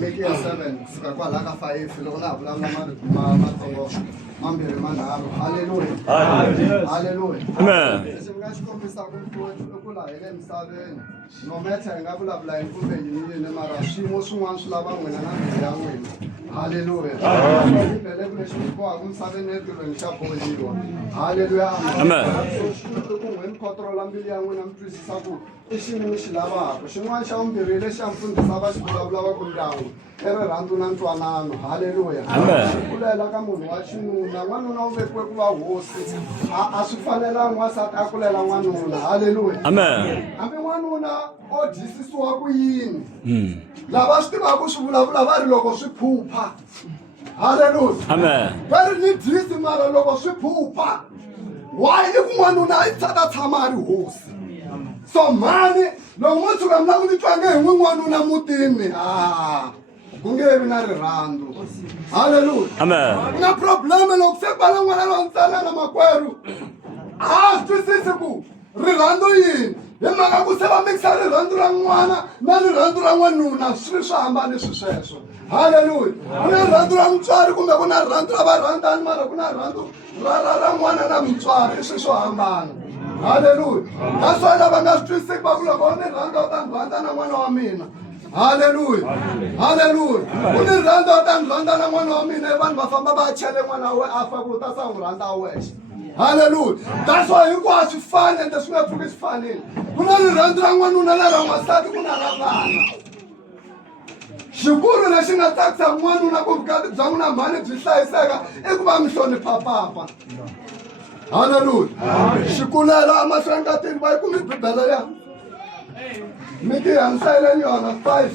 Make it 7 sikakwala ka 5 loko na vulavula matsongo mambirhi manharhu. Hallelujah. Hallelujah. Amen. Leswi nga xi kombisaka ku laha hi le misaveni no matter hi nga vulavula hi kumbe yini mara swiyimo swin'wana swi lava n'wina na mbilu ya n'wina. Hallelujah. Bibele ku lexi xi bohaka misaveni etirhweni xa bohiwa. Hallelujah. Amen. Ku n'wini controla mbilu ya n'wina mi twisisa ku i xini mi xi lavaka. Xin'wana xa vumbirhi lexi a mi fundzisa va xi vulavula va ku ndyangu i rirhandzu na ntwanano. Hallelujah. Xi kulela ka munhu wa xinuna n'wanuna u vekiwe ku va hosi a swi fanelanga n'wansati a kulela n'wanuna. Hallelujah. Amen. Hambi n'wanuna o dyisisiwa ku yini lava swi tivaka swi vulavula va ri loko swi phupha. Hallelujah. Amen. Va ri ni dyisi mara loko swi phupha why i ku n'wanuna i tshama a ri hosi. So mhani loko mo tshuka mi lava ku nitwange hi n'wi n'wanuna mutini ku nge vi na rirhandzu. Hallelujah. Amen. Na probleme loko se ku va na n'wana lontsanana makwerhu a swi twisisi ku rirhandzu yini hi mhaka ku se va mikisa rirhandzu ra n'wana na rirhandzu ra n'wanuna swi swi hambane swi sweswo. Hallelujah. Ku na rirhandzu ra mutswari kumbe ku na rirhandzu ra varhandzani mara ku na rirhandzu ra n'wana na mutswari i swi swo hambana. Hallelujah. That's why lava nga swi twisisi va ku loko ni rhandza u ta ni rhandza na n'wana wa mina. Hallelujah. Hallelujah. Ku ni rhandza u ta ni rhandza na n'wana wa mina vanhu va famba va chele n'wana wa a fa ku ta sa n'wi rhandza a wexe. Hallelujah. That's why hinkwaswo swi fani ende swi nga pfuki swi fanile. Ku na rirhandzu ra n'wanuna na ra n'wansati ku na ra vana. Xikulu lexi nga tsakisa n'wanuna ku vukati bya n'wina mhani byi hlayiseka i ku va mi hlonipha papa. Hallelujah. Xikulela emahlweni ka tini va yi kumi bibele ya mi ti hangisayeleni yona 5.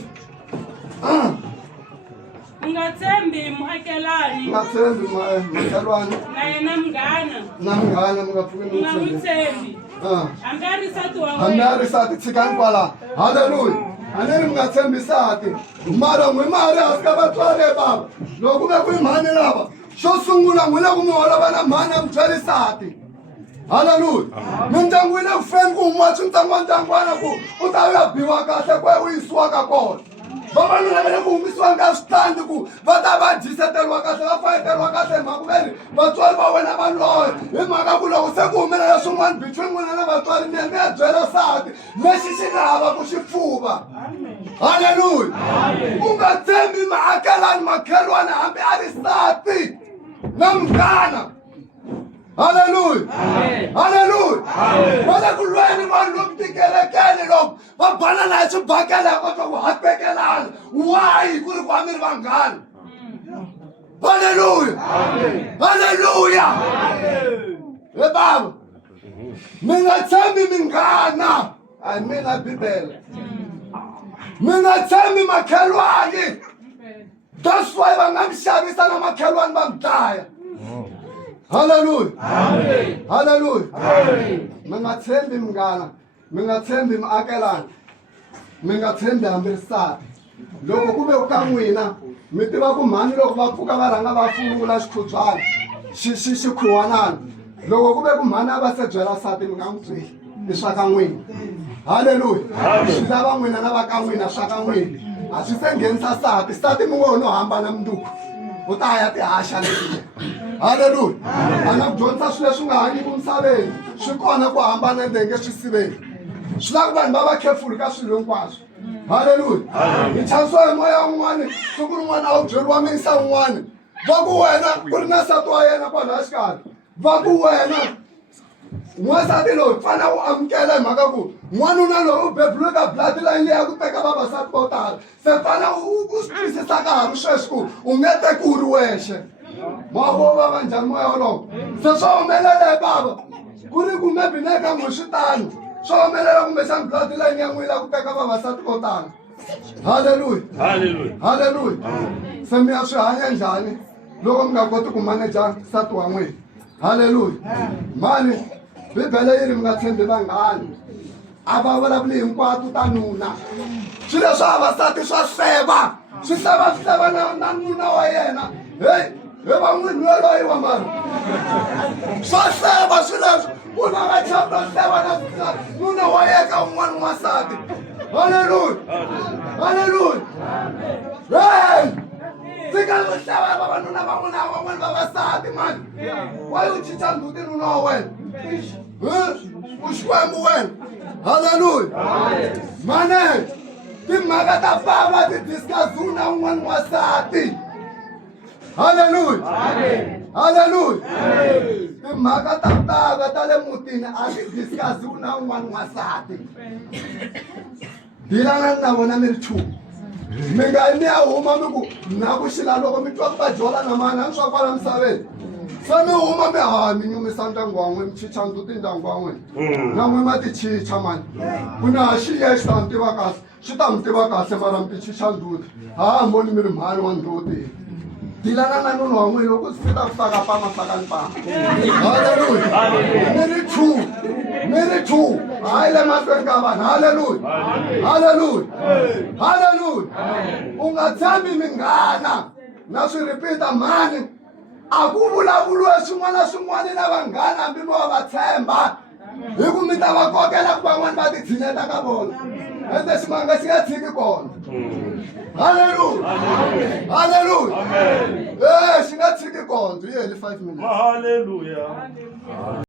Nga tshembi muakelani. Nga tshembi makhelwani Na yena munghana. na munghana mi nga pfuki mi Nga n'wi tshembi. tshembi. Hambi a ri nsati wa Hambi a ri nsati tshikani kwala. Hallelujah. A ni ri mi nga tshembi nsati mara n'wi ma ri hansi ka vatswari baba loko ku ve ku hi mhani lava xo sungula n'wi le ku mi holova na mhani ya mi byeli nsati. Hallelujah. Mindyangu yi le ku feni ku humiwa swintsongwatsongwana ku u ta ya biwa kahle kwe u yisiwaka kona. Vavanuna va le ku humisiwanga ka switandi ku va ta va dyiseriwa kahle va fayeteriwa kahle hi mhaka ku veri vatswari va wena va loya hi mhaka ku loko se ku humelela swin'wana between n'wina na vatswari mi ya byela nsati lexi xi nga hava ku xi pfuva. Hallelujah. U nga tshembi maakelani makhelwani hambi a ri nsati na munghana. Hallelujah. Hallelujah. Va le ku lweni vanhu loku tikelekeni loko va banana hi swibakele hi kota ku hapekelana why ku ri ku va mi ri vanghana. Hallelujah. Hallelujah. He baba mi nga tshembi minghana a hi mina bibele mi nga tshembi makhelwani. That's why va nga mi xavisa na makhelwani va mi dlaya. Hallelujah. Hallelujah. Mi nga tshembi munghana mi nga tshembi muakelani mi nga tshembi hambi risati. Loko ku ve ka n'wina mi tiva ku mhani loko va pfuka va rhanga va fungula xikhubyana xikhuwanana loko ku ve ku mhani a va se byela nsati mi nga n'wi byeli i swa ka n'wina. Hallelujah. Swi lava n'wina na va ka n'wina swa ka n'wina a swi se nghenisa nsati nsati mi ngo no hambana munduku u ta ya ti haxa leti. Hallelujah. A nga dyondzisa swilo leswi nga hanyiku misaveni swi kona ku hambana ende nge swi siveli. Swi lava ku vanhu va va careful ka swilo hinkwaswo. Hallelujah. Hi chanisiwa hi moya wun'wani siku rin'wana a wu byeriwa misa wun'wani va ku wena ku ri na nsati wa yena kwalaha xikarhi va ku wena n'wansati loyi fana u amukela hi mhaka ku n'wanuna loyi u beburiwe ka bloodline leya ku teka vavasati vo tala se fana u swi twisisa ka ha ri sweswi ku u nge teki u ri wexe. Mavo va njhani moya wolowo se swo humelela baba ku ri ku maybe na ka n'wi swi tano swo humelela kumbexani bloodline ya n'wina ku teka vavasati vo tala. Hallelujah. Hallelujah. Hallelujah. Se mi ya swi hanya njhani loko mi nga koti ku maneja nsati wa n'wina. Hallelujah. Mani bibele yi ri mi nga tshembi vanghani a va vulavuli hinkwato ta nuna swilo swa vavasati swa seva swi seva na nuna wa yena he va n'wini yoloyi wa mani swa seva swileswo ku na va chapa seva na nuna wa yeka un'wana n'wansati. Hallelujah. Hallelujah. timali waye u chicha nduti nuna wena u xikwembu wena haleluya mane timhaka ta bava ti discuss-una un'wana n'wansati haleluya haleluya timhaka ta bava ta le mutini a ti discuss-una un'wana n'wansati dilana na vona mi ri two mi nga mi ya huma mi ku na ku xila loko mi twa ku va jola na mana swa kwala misaveni se mi huma mi mi nyumisa ndyangu wa n'we mi chicha nduti ndyangu wa n'wena na n'we ma ti chicha mani ku na xiye xi ta mi tiva kahle xi ta mi tiva kahle mara mi ti chicha nduti mboni mi ri mhani wa nduti dilana na nunu wa n'wina loko swi fika ku saka pama sakani pama haleluya mi ri two hayi le mahlweni ka vanhu haleluya haleluya haleluya u nga tshembi minghana na swi ripita mhani a ku vulavuliwe swin'wana na swin'wana na vanghana hambi mi wa va tshemba hi ku mi ta va kokela ku van'wani va ti tshineta ka vona ende ximanga xi nga tshiki kona haleluya haleluya xi nga tshiki kona yi heli 5 minutes haleluya